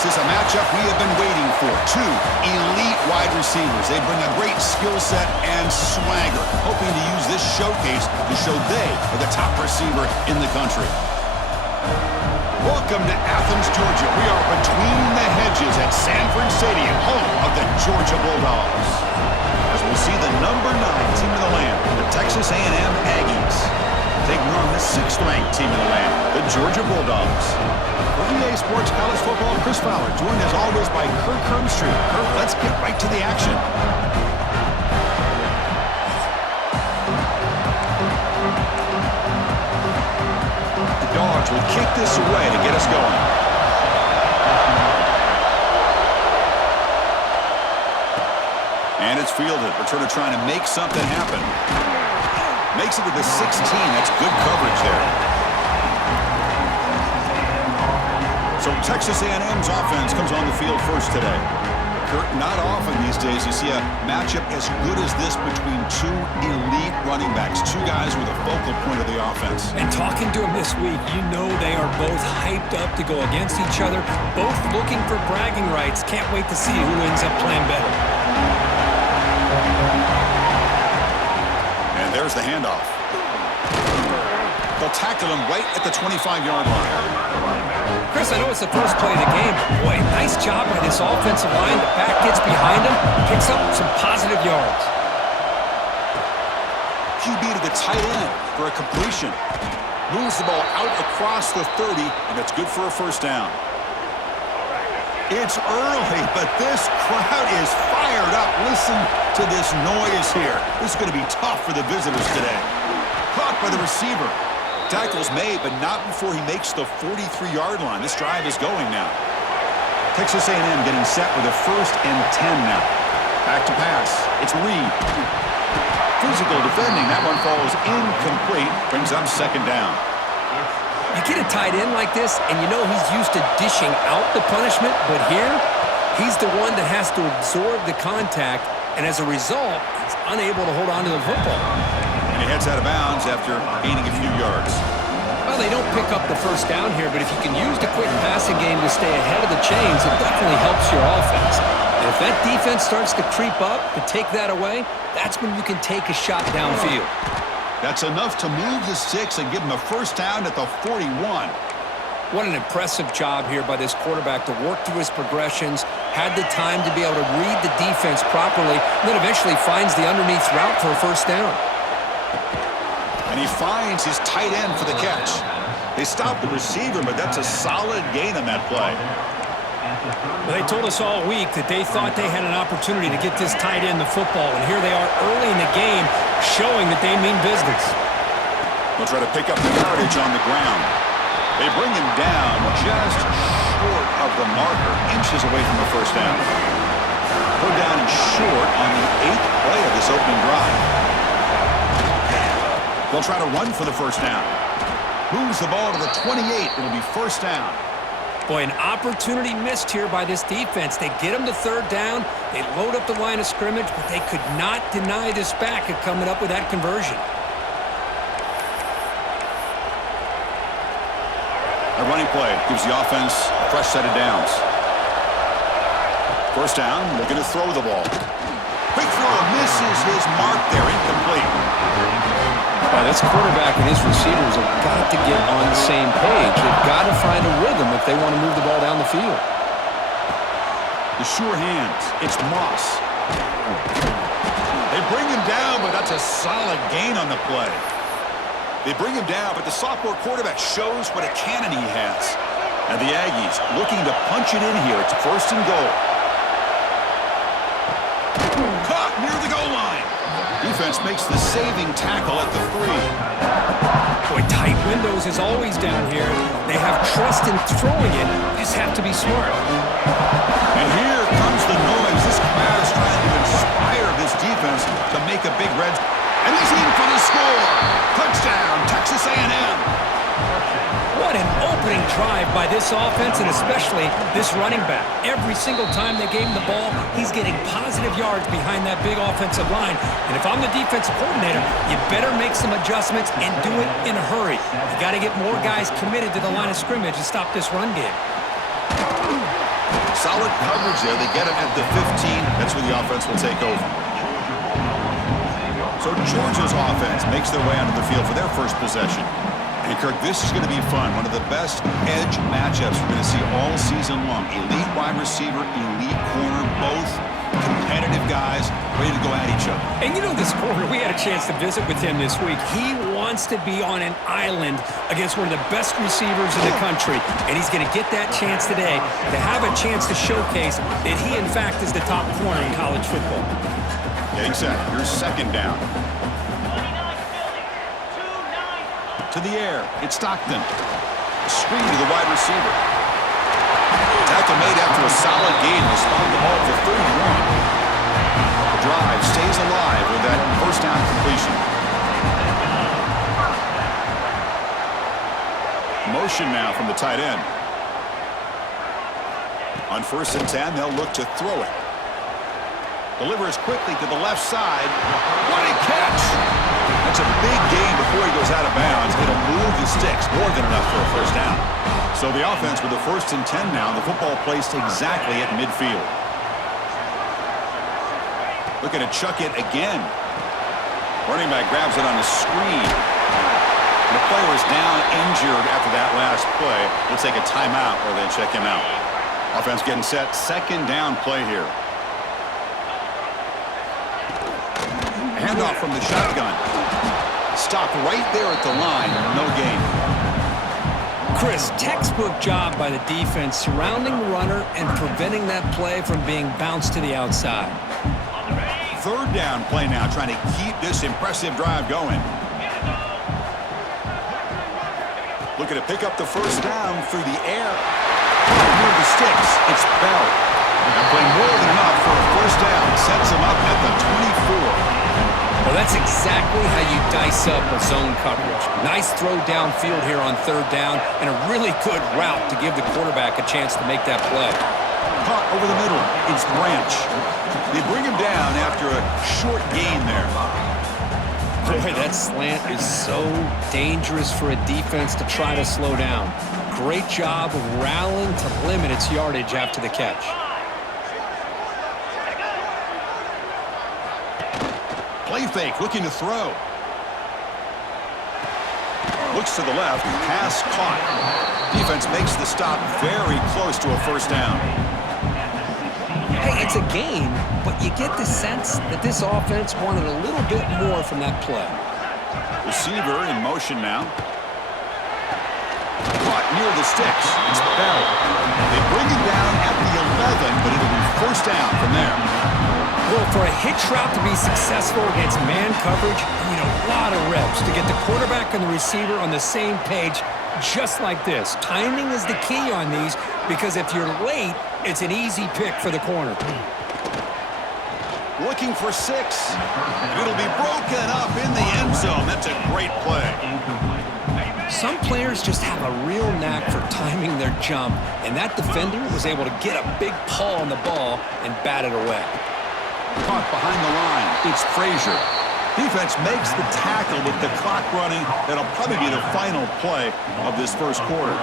This is a matchup we have been waiting for. Two elite wide receivers. They bring a great skill set and swagger, hoping to use this showcase to show they are the top receiver in the country. Welcome to Athens, Georgia. We are between the hedges at Sanford Stadium, home of the Georgia Bulldogs. As we'll see the number 9 team in the land, the Texas A&M Aggies, taking on the 6th-ranked team in the land, the Georgia Bulldogs. For EA Sports College Football, Chris Fowler, joined as always by Kirk Hermstreet. Kirk, let's get right to the action. The Dogs will kick this away to get us going. And it's fielded. Returner trying to make something happen. Makes it to the 16. That's good coverage there. So Texas A&M's offense comes on the field first today. Kurt, not often these days you see a matchup as good as this between two elite running backs, two guys with a focal point of the offense. And talking to them this week, you know they are both hyped up to go against each other, both looking for bragging rights. Can't wait to see who ends up playing better. And there's the handoff. They'll tackle him right at the 25-yard line. Chris, I know it's the first play of the game, but boy, nice job by this offensive line. The back gets behind him, picks up some positive yards. QB to the tight end for a completion. Moves the ball out across the 30, and it's good for a first down. It's early, but this crowd is fired up. Listen to this noise here. This is going to be tough for the visitors today. Caught by the receiver. Tackle's made, but not before he makes the 43-yard line. This drive is going now. Texas A&M getting set with a 1st and 10 now. Back to pass. It's Reed. Physical defending. That one falls incomplete. Brings up 2nd down. You get a tight end like this, and you know he's used to dishing out the punishment, but here, he's the one that has to absorb the contact, and as a result, he's unable to hold on to the football. And he heads out of bounds after gaining a few yards. Well, they don't pick up the first down here, but if you can use the quick passing game to stay ahead of the chains, it definitely helps your offense. And if that defense starts to creep up to take that away, that's when you can take a shot downfield. That's enough to move the sticks and give him a first down at the 41. What an impressive job here by this quarterback to work through his progressions, had the time to be able to read the defense properly, and then eventually finds the underneath route for a first down. And he finds his tight end for the catch. They stopped the receiver, but that's a solid gain on that play. Well, they told us all week that they thought they had an opportunity to get this tight end the football, and here they are early in the game showing that they mean business. They'll try to pick up the yardage on the ground. They bring him down just short of the marker, inches away from the first down. They're down and short on the 8th play of this opening drive. They'll try to run for the first down. Moves the ball to the 28. It'll be first down. Boy, an opportunity missed here by this defense. They get them to 3rd down. They load up the line of scrimmage, but they could not deny this back at coming up with that conversion. A running play gives the offense a fresh set of downs. First down, looking to throw the ball. Quick throw, misses his mark there, incomplete. Wow, this quarterback and his receivers have got to get on the same page. They've got to find a rhythm if they want to move the ball down the field. The sure hands. It's Moss. They bring him down, but that's a solid gain on the play. They bring him down, but the sophomore quarterback shows what a cannon he has. And the Aggies looking to punch it in here. It's 1st and goal. Caught near the goal line. Defense makes the saving tackle at the 3. Boy, tight windows is always down here. They have trust in throwing it. You just have to be smart. And here comes the noise. This crowd is trying to inspire this defense to make a big red. And he's in for the score. Touchdown, Texas A&M. What an opening drive by this offense, and especially this running back. Every single time they gave him the ball, he's getting positive yards behind that big offensive line. And if I'm the defensive coordinator, you better make some adjustments and do it in a hurry. You got to get more guys committed to the line of scrimmage to stop this run game. Solid coverage there. They get him at the 15. That's where the offense will take over. So Georgia's offense makes their way onto the field for their first possession. And Kirk, this is going to be fun. One of the best edge matchups we're going to see all season long. Elite wide receiver, elite corner, both competitive guys ready to go at each other. And you know this corner, we had a chance to visit with him this week. He wants to be on an island against one of the best receivers in the country. And he's going to get that chance today to have a chance to showcase that he, in fact, is the top corner in college football. Getting set. Here's second down. To the air. It's Stockton. Screen to the wide receiver. Tackle made after a solid gain. They spot the ball for 31. The drive stays alive with that first down completion. Motion now from the tight end. On 1st and 10, they'll look to throw it. Delivers quickly to the left side. What a catch! That's a big gain before he goes out of bounds. It'll move the sticks, more than enough for a first down. So the offense with the 1st and 10 now, the football placed exactly at midfield. Looking to chuck it again. Running back grabs it on a screen. And the player is down injured after that last play. We'll take a timeout while they check him out. Offense getting set. Second down play here. Handoff from the shotgun. Stopped right there at the line. No gain. Chris, textbook job by the defense surrounding the runner and preventing that play from being bounced to the outside. Third down play now, trying to keep this impressive drive going. Looking to pick up the first down through the air. Near the sticks. It's Bell. That play more than enough for a first down. Sets him up at the 24. Well, that's exactly how you dice up a zone coverage. Nice throw downfield here on third down, and a really good route to give the quarterback a chance to make that play. Caught over the middle. It's Branch. They bring him down after a short gain there. Boy, that slant is so dangerous for a defense to try to slow down. Great job of rallying to limit its yardage after the catch. Play fake, looking to throw. Looks to the left, pass caught. Defense makes the stop very close to a first down. Hey, it's a game, but you get the sense that this offense wanted a little bit more from that play. Receiver in motion now. Caught near the sticks. It's Bell. They bring him down at the 11, but it'll be first down from there. Well, for a hitch route to be successful against man coverage, you need a lot of reps to get the quarterback and the receiver on the same page, just like this. Timing is the key on these, because if you're late, it's an easy pick for the corner. Looking for 6. It'll be broken up in the end zone. That's a great play. Some players just have a real knack for timing their jump, and that defender was able to get a big paw on the ball and bat it away. Caught behind the line. It's Frazier. Defense makes the tackle with the clock running. That'll probably be the final play of this first quarter.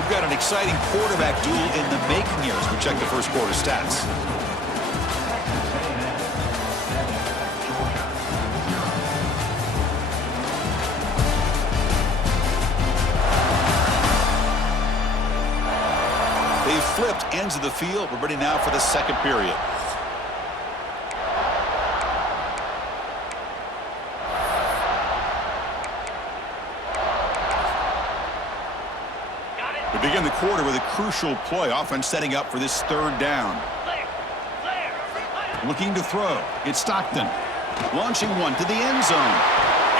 We've got an exciting quarterback duel in the making here as we check the first quarter stats. They've flipped ends of the field. We're ready now for the second period. We begin the quarter with a crucial play. Offense setting up for this third down. Looking to throw. It's Stockton. Launching one to the end zone.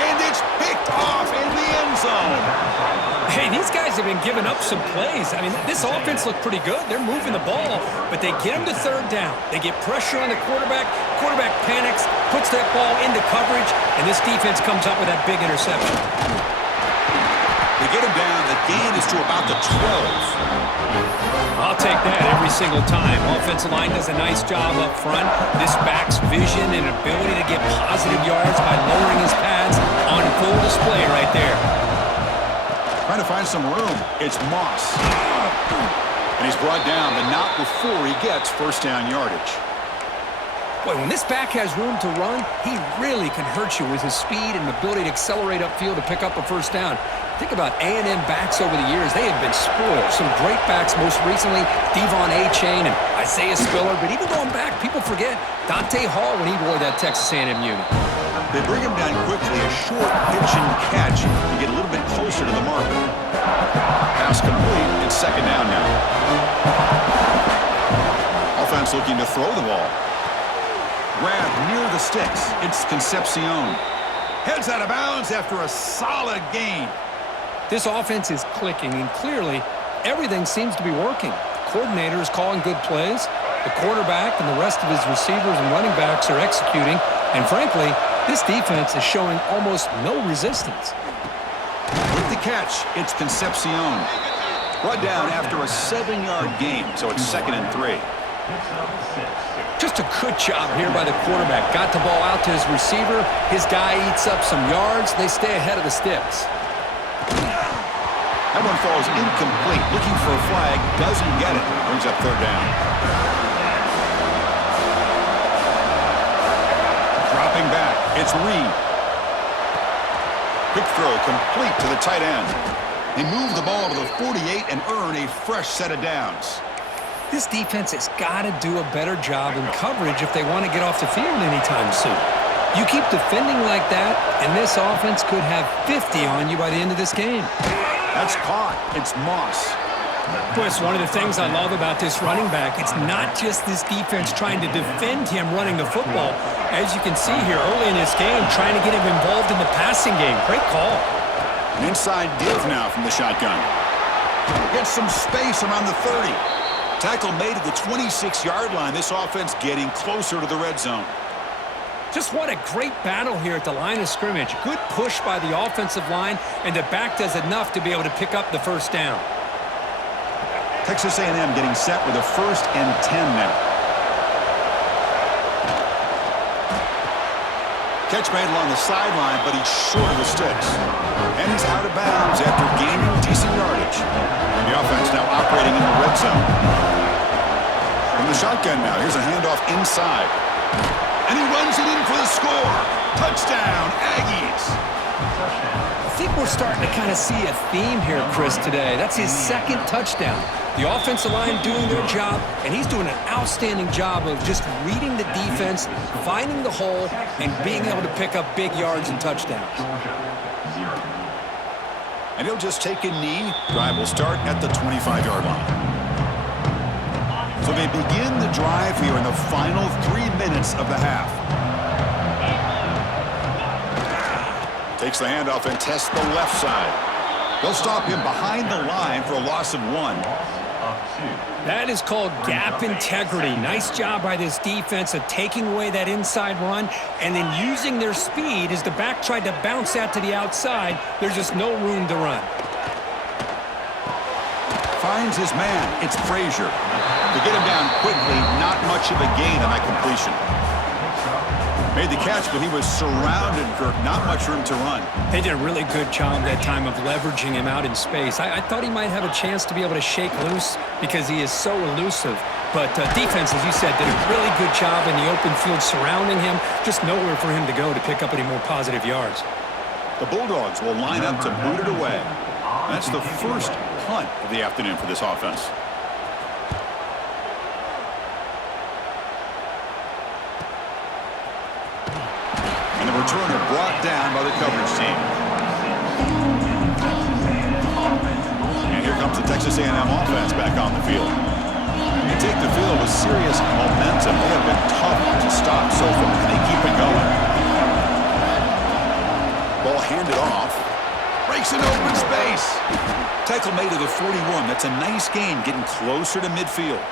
And it's picked off in the end zone. Hey, these guys have been giving up some plays. I mean, this offense looked pretty good. They're moving the ball, but they get him to third down. They get pressure on the quarterback. Quarterback panics, puts that ball into coverage, and this defense comes up with that big interception. They get him down. The gain is to about the 12. I'll take that every single time. Offensive line does a nice job up front. This back's vision and ability to get positive yards by lowering his pads on full display right there. Trying to find some room. It's Moss. And he's brought down, but not before he gets first down yardage. Boy, when this back has room to run, he really can hurt you with his speed and ability to accelerate upfield to pick up a first down. Think about A&M backs over the years. They have been spoiled. Some great backs, most recently, Devon A-Chain and Isaiah Spiller. But even going back, people forget Dante Hall when he wore that Texas A&M unit. They bring him down quickly, a short pitch and catch to get a little bit closer to the marker. Pass complete. It's second down now. Offense looking to throw the ball. Grab near the sticks. It's Concepcion. Heads out of bounds after a solid gain. This offense is clicking, and clearly everything seems to be working. The coordinator is calling good plays. The quarterback and the rest of his receivers and running backs are executing. And frankly, this defense is showing almost no resistance. With the catch, it's Concepcion. Brought down after a 7-yard gain, so it's 2nd and 3. Just a good job here by the quarterback. Got the ball out to his receiver. His guy eats up some yards. They stay ahead of the sticks. That one falls incomplete. Looking for a flag. Doesn't get it. Brings up third down. Dropping back. It's Reed. Quick throw complete to the tight end. They move the ball to the 48 and earn a fresh set of downs. This defense has got to do a better job in coverage if they want to get off the field anytime soon. You keep defending like that, and this offense could have 50 on you by the end of this game. That's caught. It's Moss. Boy, it's one of the things I love about this running back. It's not just this defense trying to defend him running the football. As you can see here early in this game, trying to get him involved in the passing game. Great call. An inside div now from the shotgun. Gets some space around the 30. Tackle made at the 26-yard line. This offense getting closer to the red zone. Just what a great battle here at the line of scrimmage. Good push by the offensive line, and the back does enough to be able to pick up the first down. Texas A&M getting set with a 1st and 10 now. Catch made along the sideline, but he's short of the sticks. And he's out of bounds after gaining decent yardage. The offense now operating in the red zone. From the shotgun now, here's a handoff inside. And he runs it in for the score. Touchdown, Aggies. I think we're starting to kind of see a theme here, Chris, today. That's his 2nd touchdown. The offensive line doing their job, and he's doing an outstanding job of just reading the defense, finding the hole, and being able to pick up big yards and touchdowns. And he'll just take a knee. Drive will start at the 25-yard line. So they begin the drive here in the final 3 minutes of the half. Takes the handoff and tests the left side. They'll stop him behind the line for a loss of 1. That is called gap integrity. Nice job by this defense of taking away that inside run and then using their speed as the back tried to bounce that to the outside. There's just no room to run. Finds his man. It's Frazier. To get him down quickly, not much of a gain on that completion. Made the catch, but he was surrounded, Kirk. Not much room to run. They did a really good job that time of leveraging him out in space. I thought he might have a chance to be able to shake loose because he is so elusive. But defense, as you said, did a really good job in the open field surrounding him. Just nowhere for him to go to pick up any more positive yards. The Bulldogs will line up to boot it away. That's the first punt of the afternoon for this offense. And the returner brought down by the coverage team. And here comes the Texas A&M offense back on the field. They take the field with serious momentum. They have been tough to stop so far, and they keep it going. Ball handed off. Breaks an open space. Tackle made to the 41. That's a nice gain, getting closer to midfield.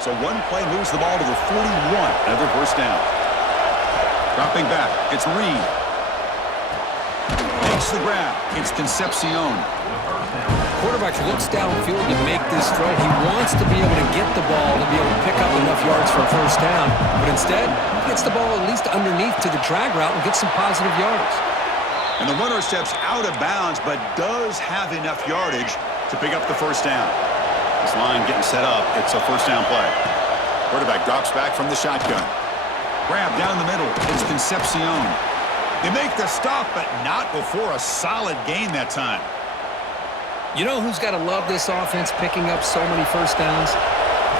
So one play moves the ball to the 41. Another first down. Dropping back. It's Reed. Makes the grab. It's Concepcion. Quarterback looks downfield to make this throw. He wants to be able to get the ball to be able to pick up enough yards for a first down. But instead, he gets the ball at least underneath to the drag route and gets some positive yards. And the runner steps out of bounds, but does have enough yardage to pick up the first down. This line getting set up. It's a first down play. Quarterback drops back from the shotgun. Grab down the middle. It's Concepcion. They make the stop, but not before a solid gain that time. You know who's got to love this offense picking up so many first downs?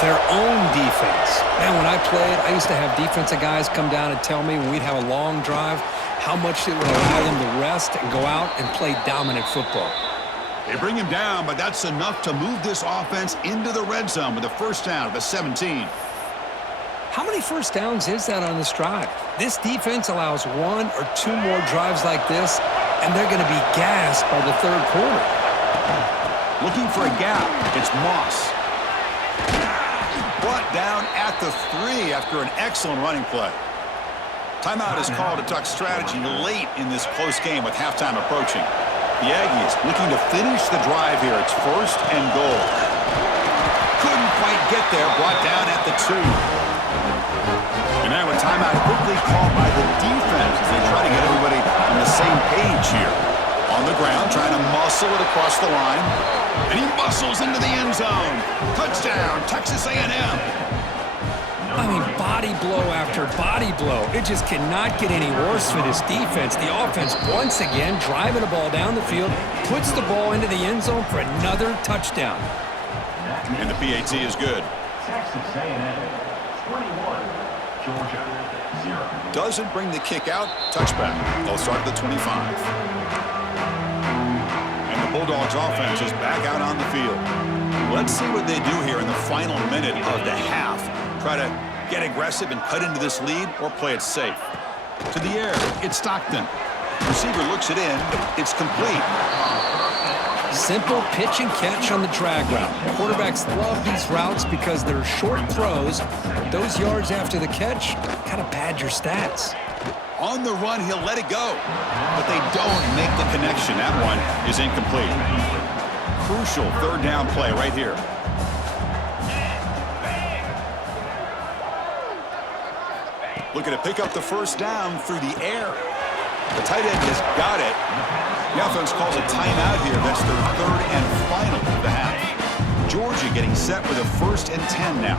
Their own defense. Man, when I played, I used to have defensive guys come down and tell me when we'd have a long drive how much it would allow them to rest and go out and play dominant football. They bring him down, but that's enough to move this offense into the red zone with a first down at the 17. How many first downs is that on this drive? This defense allows 1 or 2 more drives like this, and they're going to be gassed by the third quarter. Looking for a gap. It's Moss. Brought down at the 3 after an excellent running play. Timeout is called to tuck strategy late in this close game with halftime approaching. The Aggies looking to finish the drive here. It's first and goal. Couldn't quite get there. Brought down at the 2. And now a timeout quickly called by the defense as they try to get everybody on the same page here. On the ground, trying to muscle it across the line. And he muscles into the end zone. Touchdown, Texas A&M. I mean, body blow after body blow. It just cannot get any worse for this defense. The offense, once again, driving the ball down the field, puts the ball into the end zone for another touchdown. And the PAT is good. Texas A&M, 21, Georgia, 0. Doesn't bring the kick out. Touchback. They'll start at the 25. And the Bulldogs offense is back out on the field. Let's see what they do here in the final minute of the half. Try to get aggressive and cut into this lead or play it safe. To the air, it's Stockton. Receiver looks it in. It's complete. Simple pitch and catch on the drag route. Quarterbacks love these routes because they're short throws, but those yards after the catch kind of pad your stats. On the run, he'll let it go. But they don't make the connection. That one is incomplete. Crucial third down play right here. Looking to pick up the first down through the air. The tight end has got it. The offense calls a timeout here. That's their third and final of the half. Georgia getting set with a 1st and 10 now.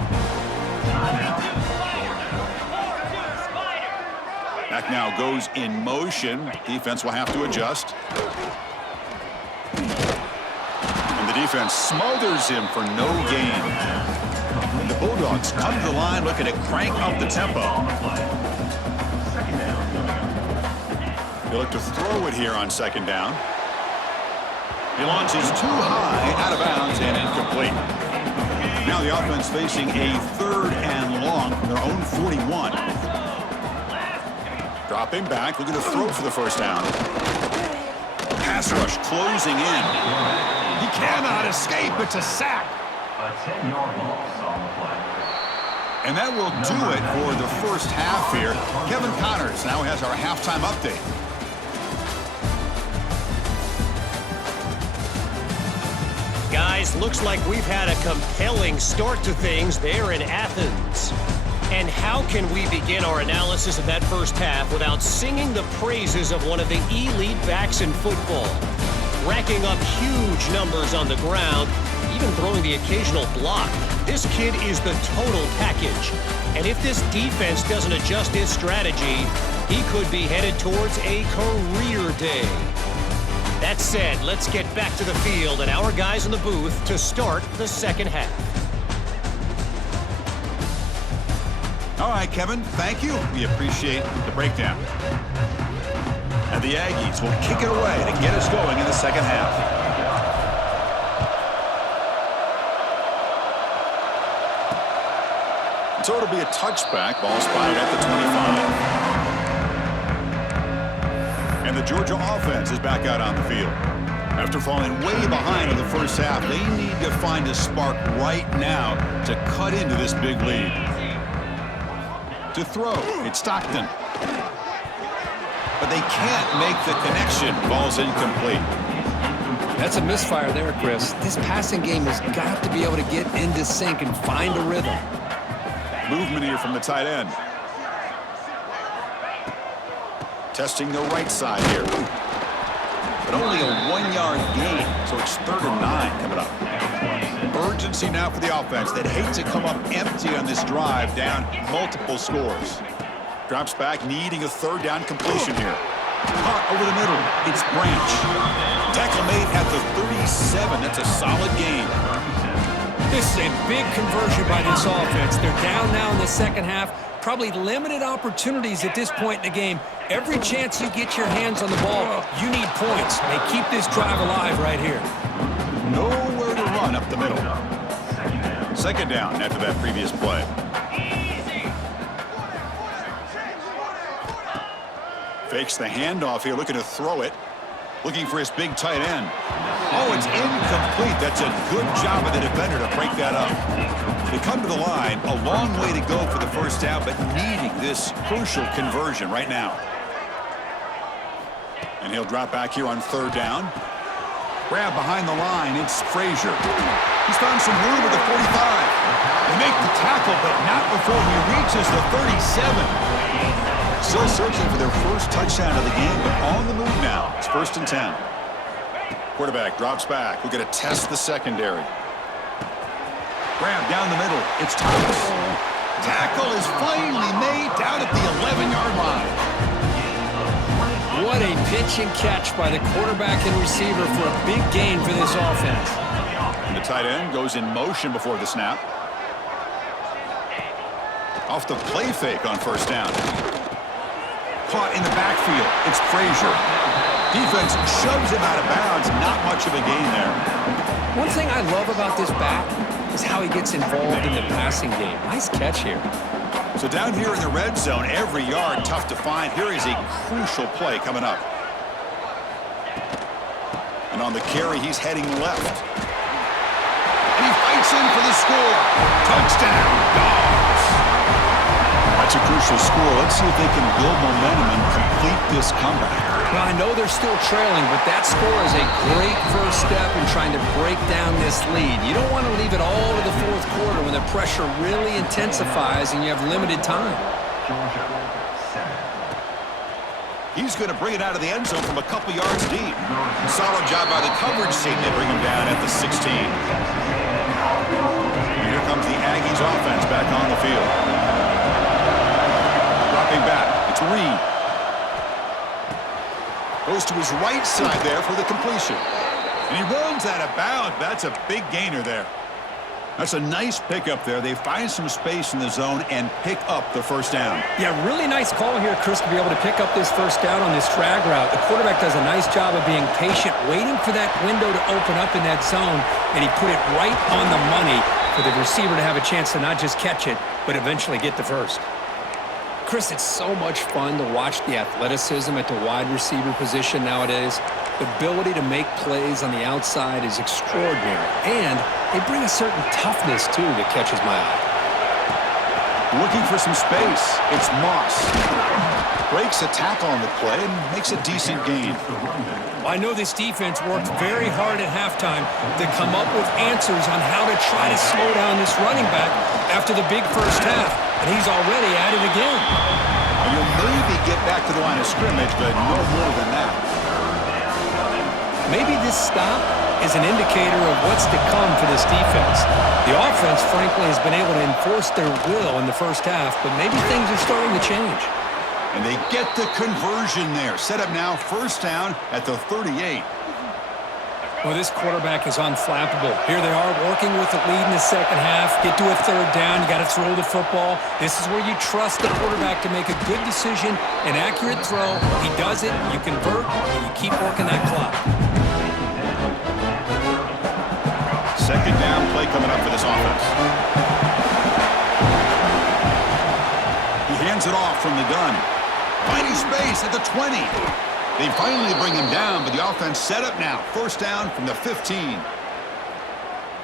Back now goes in motion. Defense will have to adjust. And the defense smothers him for no gain. And the Bulldogs come to the line looking to crank up the tempo. They look to throw it here on second down. He launches too high, out of bounds, and incomplete. Now the offense facing a 3rd and long from their own 41. Dropping back, looking to throw for the first down. Pass rush closing in. He cannot escape. It's a sack. A 10-yard loss on the play. And that will do it for the first half here. Kevin Connors now has our halftime update. Guys, looks like we've had a compelling start to things there in Athens. And how can we begin our analysis of that first half without singing the praises of one of the elite backs in football? Racking up huge numbers on the ground, even throwing the occasional block. This kid is the total package. And if this defense doesn't adjust its strategy, he could be headed towards a career day. That said, let's get back to the field and our guys in the booth to start the second half. All right, Kevin, thank you. We appreciate the breakdown. And the Aggies will kick it away to get us going in the second half. So it'll be a touchback. Ball spotted at the 25. And the Georgia offense is back out on the field. After falling way behind in the first half, they need to find a spark right now to cut into this big lead. To throw, it's Stockton. But they can't make the connection. Ball's incomplete. That's a misfire there, Chris. This passing game has got to be able to get into sync and find a rhythm. Movement here from the tight end. Testing the right side here. but only a 1-yard gain, so it's 3rd and 9 coming up. Urgency now for the offense. They'd hate to come up empty on this drive, down multiple scores. Drops back, needing a 3rd down completion here. Caught over the middle. It's Branch. Tackle made at the 37. That's a solid gain. This is a big conversion by this offense. They're down now in the second half. Probably limited opportunities at this point in the game. Every chance you get your hands on the ball, you need points. They keep this drive alive right here. Nowhere to run up the middle. 2nd down after that previous play. Fakes the handoff here, looking to throw it. Looking for his big tight end. Oh, it's incomplete. That's a good job of the defender to break that up. They come to the line, a long way to go for the 1st down, but needing this crucial conversion right now. And he'll drop back here on 3rd down. Grab behind the line, it's Frazier. He's found some room at the 45. They make the tackle, but not before he reaches the 37. Still searching for their first touchdown of the game, but on the move now. It's 1st and 10. Quarterback drops back. We're going to test the secondary. Grab down the middle. It's Thomas. Tackle is finally made down at the 11-yard line. What a pitch and catch by the quarterback and receiver for a big gain for this offense. And the tight end goes in motion before the snap. Off the play fake on 1st down. Caught in the backfield. It's Frazier. Defense shoves him out of bounds. Not much of a gain there. One thing I love about this back is how he gets involved in the passing game. Nice catch here. So down here in the red zone, every yard tough to find. Here is a crucial play coming up. And on the carry, he's heading left. And he fights in for the score. Touchdown, Dogs. That's a crucial score. Let's see if they can build momentum and complete this comeback. Well, I know they're still trailing, but that score is a great first step in trying to break down this lead. You don't want to leave it all to the 4th quarter when the pressure really intensifies and you have limited time. He's going to bring it out of the end zone from a couple yards deep. Solid job by the coverage team. They bring him down at the 16. And here comes the Aggies offense back on the field. Dropping back. It's Reed. Goes to his right side there for the completion. And he runs out of bounds. That's a big gainer there. That's a nice pickup there. They find some space in the zone and pick up the 1st down. Yeah, really nice call here, Chris, to be able to pick up this 1st down on this drag route. The quarterback does a nice job of being patient, waiting for that window to open up in that zone, and he put it right on the money for the receiver to have a chance to not just catch it, but eventually get the 1st. Chris, it's so much fun to watch the athleticism at the wide receiver position nowadays. The ability to make plays on the outside is extraordinary, and they bring a certain toughness, too, that catches my eye. Looking for some space. It's Moss. Breaks a tackle on the play and makes a decent gain. I know this defense worked very hard at halftime to come up with answers on how to try to slow down this running back after the big 1st half, and he's already at it again. And you'll maybe get back to the line of scrimmage, but no more than that. Maybe this stop is an indicator of what's to come for this defense. The offense, frankly, has been able to enforce their will in the 1st half, but maybe things are starting to change. And they get the conversion there. Set up now, 1st down at the 38. Well, this quarterback is unflappable. Here they are working with the lead in the second half. Get to a 3rd down. You got to throw the football. This is where you trust the quarterback to make a good decision, an accurate throw. He does it, you convert, and you keep working that clock. 2nd down play coming up for this offense. He hands it off from the gun. Finding space at the 20. They finally bring him down, but the offense set up now. 1st down from the 15.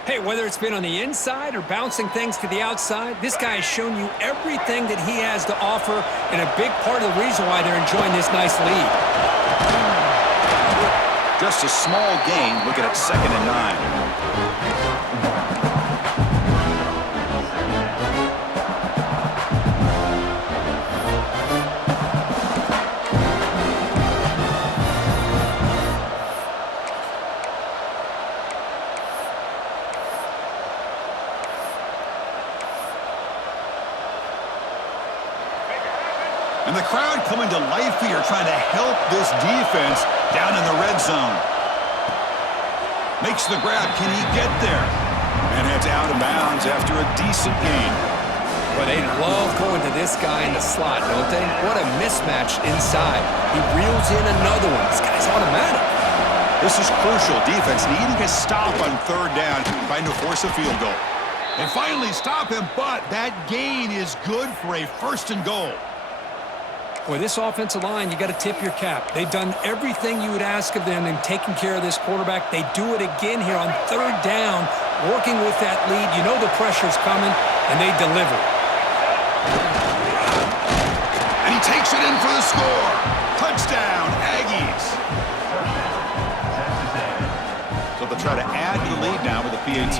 Hey, whether it's been on the inside or bouncing things to the outside, this guy has shown you everything that he has to offer, and a big part of the reason why they're enjoying this nice lead. Just a small gain, looking at 2nd and 9. help this defense down in the red zone. Makes the grab. Can he get there? And heads out of bounds after a decent gain. Well, they love going to this guy in the slot, don't they? What a mismatch inside. He reels in another one. This guy's automatic. This is crucial. Defense needing a stop on third down, trying to force a field goal. And finally stop him, but that gain is good for a 1st and goal. Boy, this offensive line, you got to tip your cap. They've done everything you would ask of them in taking care of this quarterback. They do it again here on 3rd down, working with that lead. You know the pressure's coming, and they deliver. And he takes it in for the score. Touchdown, Aggies. So they'll try to add to the lead now with a PAT.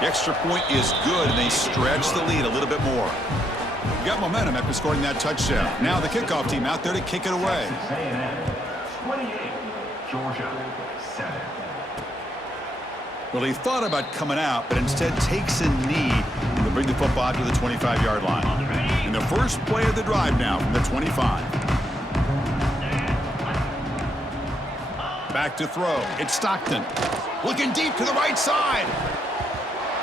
The extra point is good, and they stretch the lead a little bit more. You got momentum after scoring that touchdown. Now the kickoff team out there to kick it away. 28, Georgia 7. Well, he thought about coming out, but instead takes a knee to bring the football to the 25-yard line. And the first play of the drive now from the 25. Back to throw. It's Stockton. Looking deep to the right side.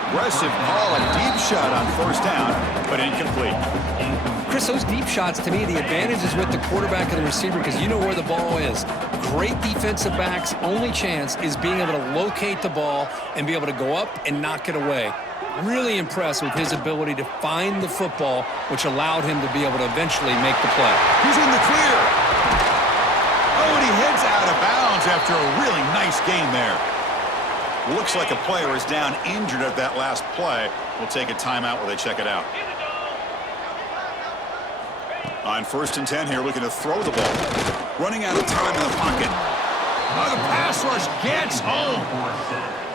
Aggressive call, a deep shot on 1st down, but incomplete. Chris, those deep shots, to me, the advantage is with the quarterback and the receiver because you know where the ball is. Great defensive backs' only chance is being able to locate the ball and be able to go up and knock it away. Really impressed with his ability to find the football, which allowed him to be able to eventually make the play. He's in the clear. Oh, and he heads out of bounds after a really nice gain there. Looks like a player is down injured at that last play. We'll take a timeout while they check it out. On 1st and 10 here, looking to throw the ball. Running out of time in the pocket. Oh, the pass rush gets home.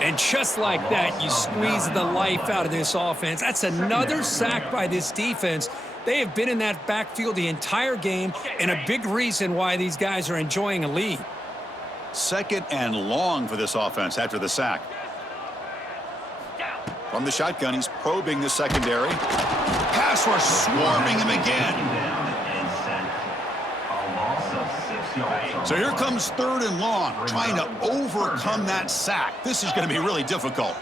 And just like that, you squeeze the life out of this offense. That's another sack by this defense. They have been in that backfield the entire game, and a big reason why these guys are enjoying a lead. 2nd and long for this offense after the sack. From the shotgun, he's probing the secondary. Pass rush swarming him again. So here comes 3rd and long, trying to overcome that sack. This is going to be really difficult.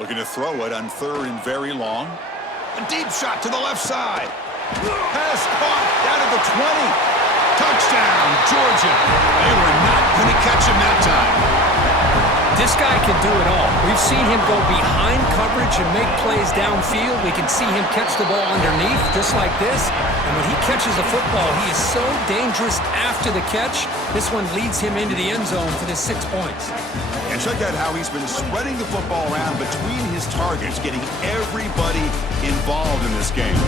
Looking to throw it on 3rd and very long. A deep shot to the left side. Pass caught down at the 20. Touchdown, Georgia. They were not going to catch him that time. This guy can do it all. We've seen him go behind coverage and make plays downfield. We can see him catch the ball underneath, just like this. And when he catches the football, he is so dangerous after the catch. This one leads him into the end zone for the 6 points. And check out how he's been spreading the football around between his targets, getting everybody involved in this game.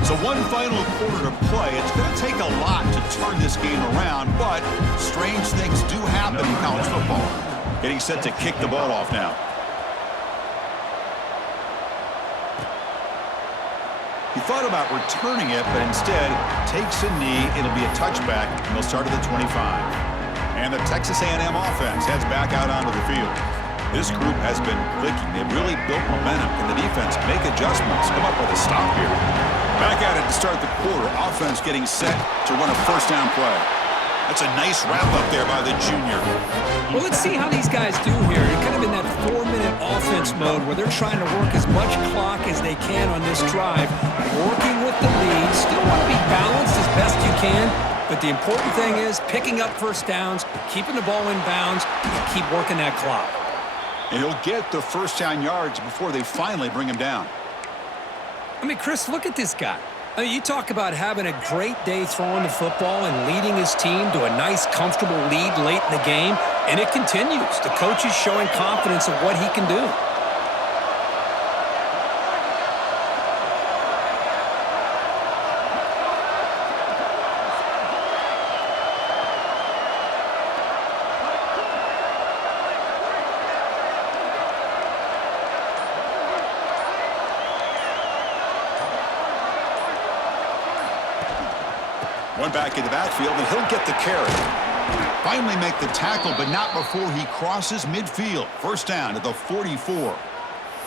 So one final quarter to play. It's going to take a lot to turn this game around, but strange things do happen in college football. Getting set to kick the ball off now. He thought about returning it, but instead takes a knee. It'll be a touchback, and they'll start at the 25. And the Texas A&M offense heads back out onto the field. This group has been clicking. They've really built momentum. Can the defense make adjustments? Come up with a stop here. Back at it to start the quarter. Offense getting set to run a 1st down play. That's a nice wrap-up there by the junior. Well, let's see how these guys do here. They're kind of in that 4-minute offense mode where they're trying to work as much clock as they can on this drive, working with the lead. Still want to be balanced as best you can, but the important thing is picking up 1st downs, keeping the ball in bounds, and keep working that clock. And he'll get the 1st down yards before they finally bring him down. I mean, Chris, look at this guy. I mean, you talk about having a great day throwing the football and leading his team to a nice, comfortable lead late in the game, and it continues. The coach is showing confidence of what he can do. One back in the backfield, and he'll get the carry. Finally make the tackle, but not before he crosses midfield. 1st down at the 44.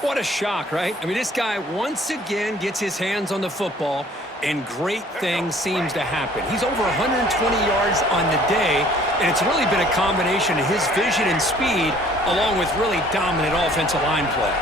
What a shock, right? I mean, this guy once again gets his hands on the football, and great things seems to happen. He's over 120 yards on the day, and it's really been a combination of his vision and speed along with really dominant offensive line play.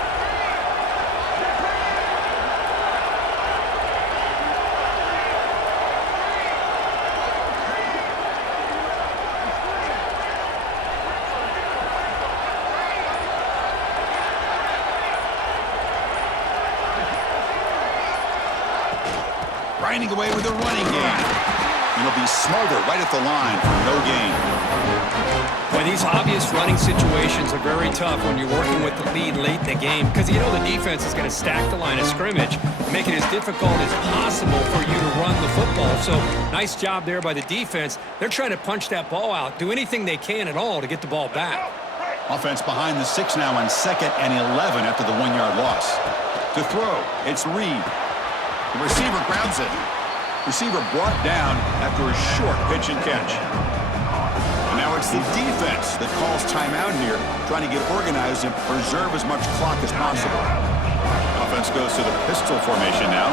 Grinding away with a running game. And he'll be smothered right at the line for no gain. Well, these obvious running situations are very tough when you're working with the lead late in the game because you know the defense is going to stack the line of scrimmage, make it as difficult as possible for you to run the football. So nice job there by the defense. They're trying to punch that ball out, do anything they can at all to get the ball back. Offense behind the 6 now on 2nd and 11 after the 1-yard loss. To throw, it's Reed. The receiver grabs it. Receiver brought down after a short pitch and catch. And now it's the defense that calls timeout here, trying to get organized and preserve as much clock as possible. Offense goes to the pistol formation now.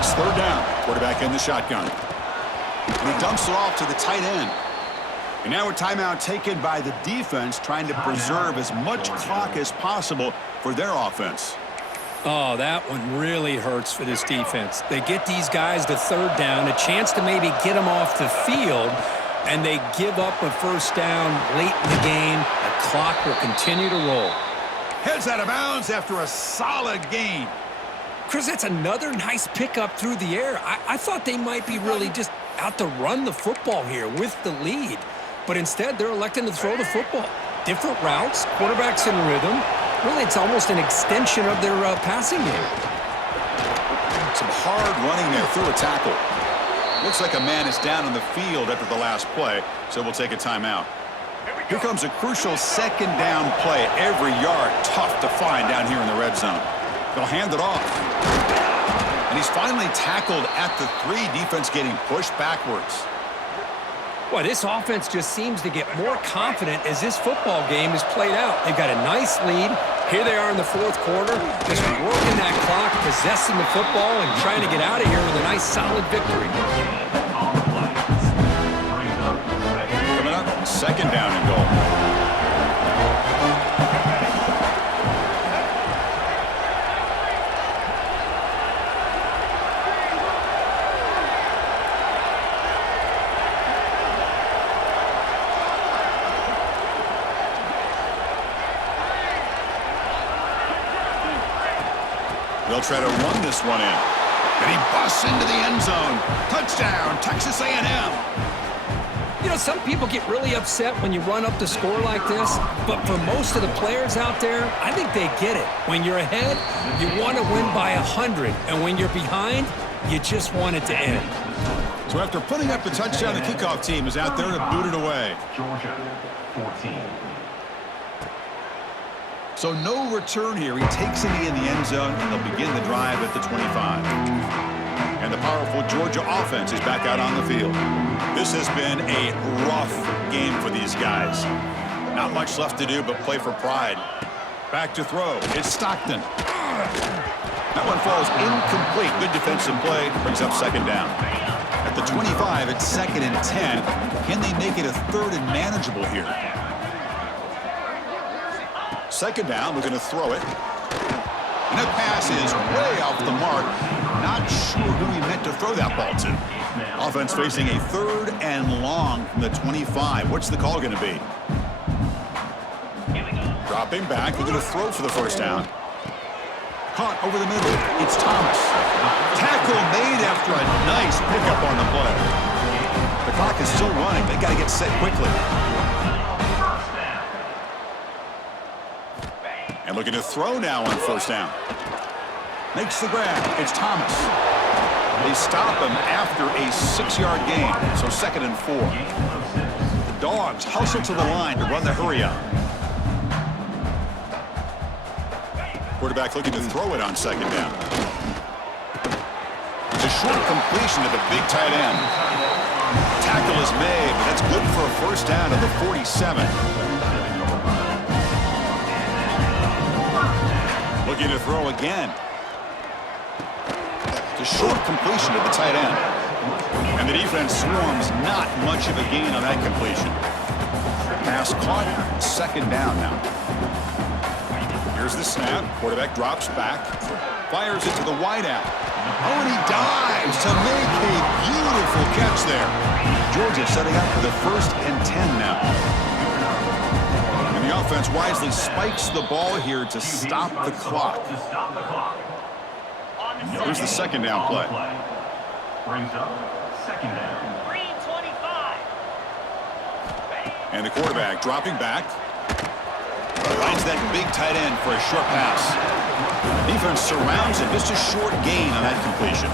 It's 3rd down. Quarterback in the shotgun. And he dumps it off to the tight end. And now a timeout taken by the defense, trying to preserve as much clock as possible for their offense. Oh, that one really hurts for this defense. They get these guys to 3rd down, a chance to maybe get them off the field, and they give up a 1st down late in the game. The clock will continue to roll. Heads out of bounds after a solid gain. Chris, that's another nice pickup through the air. I thought they might be really just out to run the football here with the lead, but instead they're electing to throw the football. Different routes, quarterbacks in rhythm. Really, it's almost an extension of their passing game. Some hard running there through a tackle. Looks like a man is down on the field after the last play, so we'll take a timeout. Here comes a crucial 2nd down play. Every yard tough to find down here in the red zone. They'll hand it off. And he's finally tackled at the 3, defense getting pushed backwards. Boy, this offense just seems to get more confident as this football game is played out. They've got a nice lead. Here they are in the 4th quarter, just working that clock, possessing the football, and trying to get out of here with a nice, solid victory. Coming up, 2nd down and goal. They'll try to run this one in. And he busts into the end zone. Touchdown, Texas A&M. You know, some people get really upset when you run up the score like this, but for most of the players out there, I think they get it. When you're ahead, you want to win by 100, and when you're behind, you just want it to end. So after putting up the touchdown, the kickoff team is out there to boot it away. Georgia, 14. So no return here. He takes it in the end zone, and they'll begin the drive at the 25. And the powerful Georgia offense is back out on the field. This has been a rough game for these guys. Not much left to do but play for pride. Back to throw. It's Stockton. That one falls incomplete. Good defensive play. Brings up 2nd down. At the 25, it's 2nd and 10. Can they make it a 3rd and manageable here? 2nd down, we're going to throw it. And that pass is way off the mark. Not sure who he meant to throw that ball to. Offense facing a 3rd and long from the 25. What's the call going to be? Dropping back, they're going to throw for the 1st down. Caught over the middle, it's Thomas. Tackle made after a nice pickup on the play. The clock is still running. They got to get set quickly. And looking to throw now on 1st down. Makes the grab. It's Thomas. They stop him after a 6-yard gain. So 2nd and 4. The Dogs hustle to the line to run the hurry up. Quarterback looking to throw it on 2nd down. It's a short completion to the big tight end. Tackle is made, but that's good for a 1st down at the 47. Looking to throw again. It's a short completion to the tight end. And the defense swarms, not much of a gain on that completion. Pass caught, second down now. Here's the snap. Quarterback drops back. Fires it to the wideout. Oh, and he dives to make a beautiful catch there. Georgia setting up for the 1st and 10 now. And the offense wisely spikes the ball here to stop the clock. Here's the second down play. Brings up second down. 3:25. And the quarterback dropping back. Finds that big tight end for a short pass. Defense surrounds him. Just a short gain on that completion.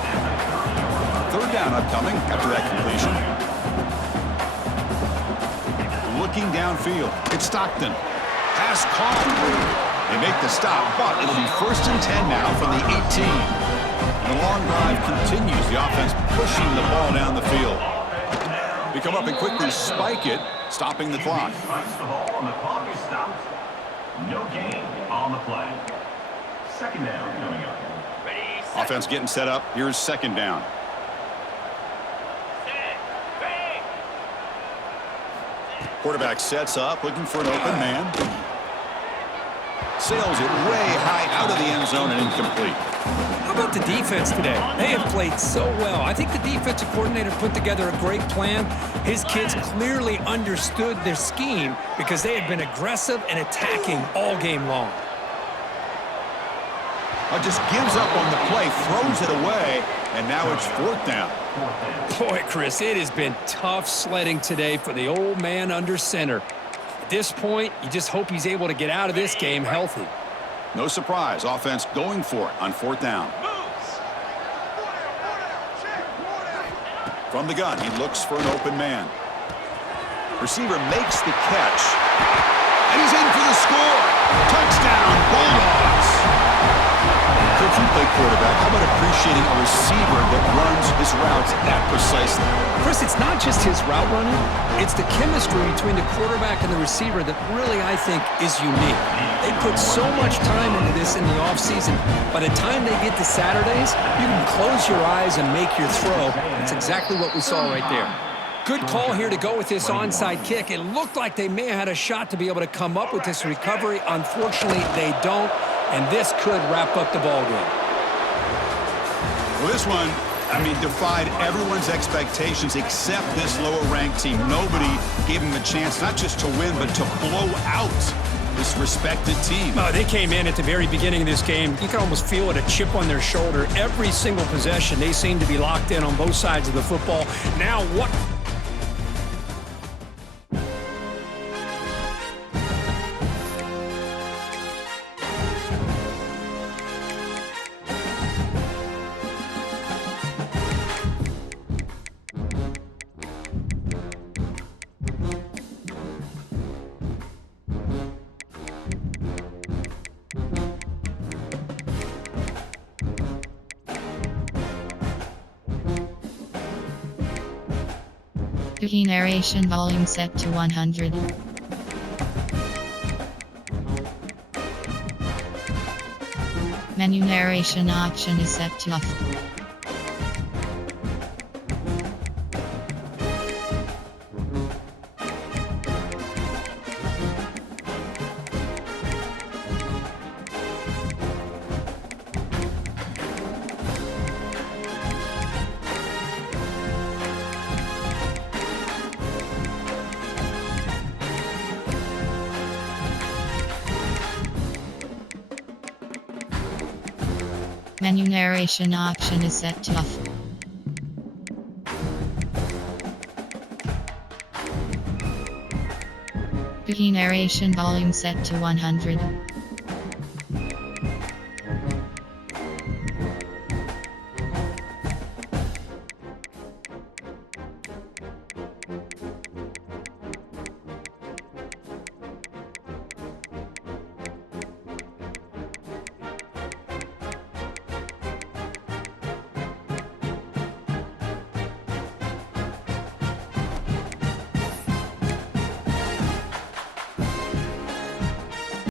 Third down upcoming after that completion. Looking downfield. It's Stockton. Pass caught. They make the stop, but it'll be 1st and 10 now from the 18. And the long drive continues. The offense pushing the ball down the field. They come up and quickly spike it, stopping the clock. Spikes the ball and the clock is stopped. No gain on the play. Second down coming up. Ready, Offense getting set up. Here's second down. set, bang. Quarterback sets up, looking for an open man. Sails it way high out of the end zone and incomplete. How about the defense today? They have played so well. I think the defensive coordinator put together a great plan. His kids clearly understood their scheme because they had been aggressive and attacking all game long. Just gives up on the play, throws it away, and now it's 4th down. Boy, Chris, it has been tough sledding today for the old man under center. At this point, you just hope he's able to get out of this game healthy. No surprise, offense going for it on 4th down. From the gun, he looks for an open man. Receiver makes the catch, and he's in for the score. Touchdown, Bulldogs. Coach, you play quarterback. How about appreciating a receiver that runs his routes that precisely? Chris, it's not just his route running. It's the chemistry between the quarterback and the receiver that really, I think, is unique. They put so much time into this in the offseason. By the time they get to Saturdays, you can close your eyes and make your throw. That's exactly what we saw right there. Good call here to go with this onside kick. It looked like they may have had a shot to be able to come up with this recovery. Unfortunately, they don't, and this could wrap up the ball game. Well, this one, defied everyone's expectations except this lower-ranked team. Nobody gave them a chance not just to win, but to blow out this respected team. They came in at the very beginning of this game. You can almost feel it, a chip on their shoulder. Every single possession, they seem to be locked in on both sides of the football. Now what? Key narration volume set to 100. Menu narration option is set to off. Menu narration option is set to off. Key narration volume set to 100.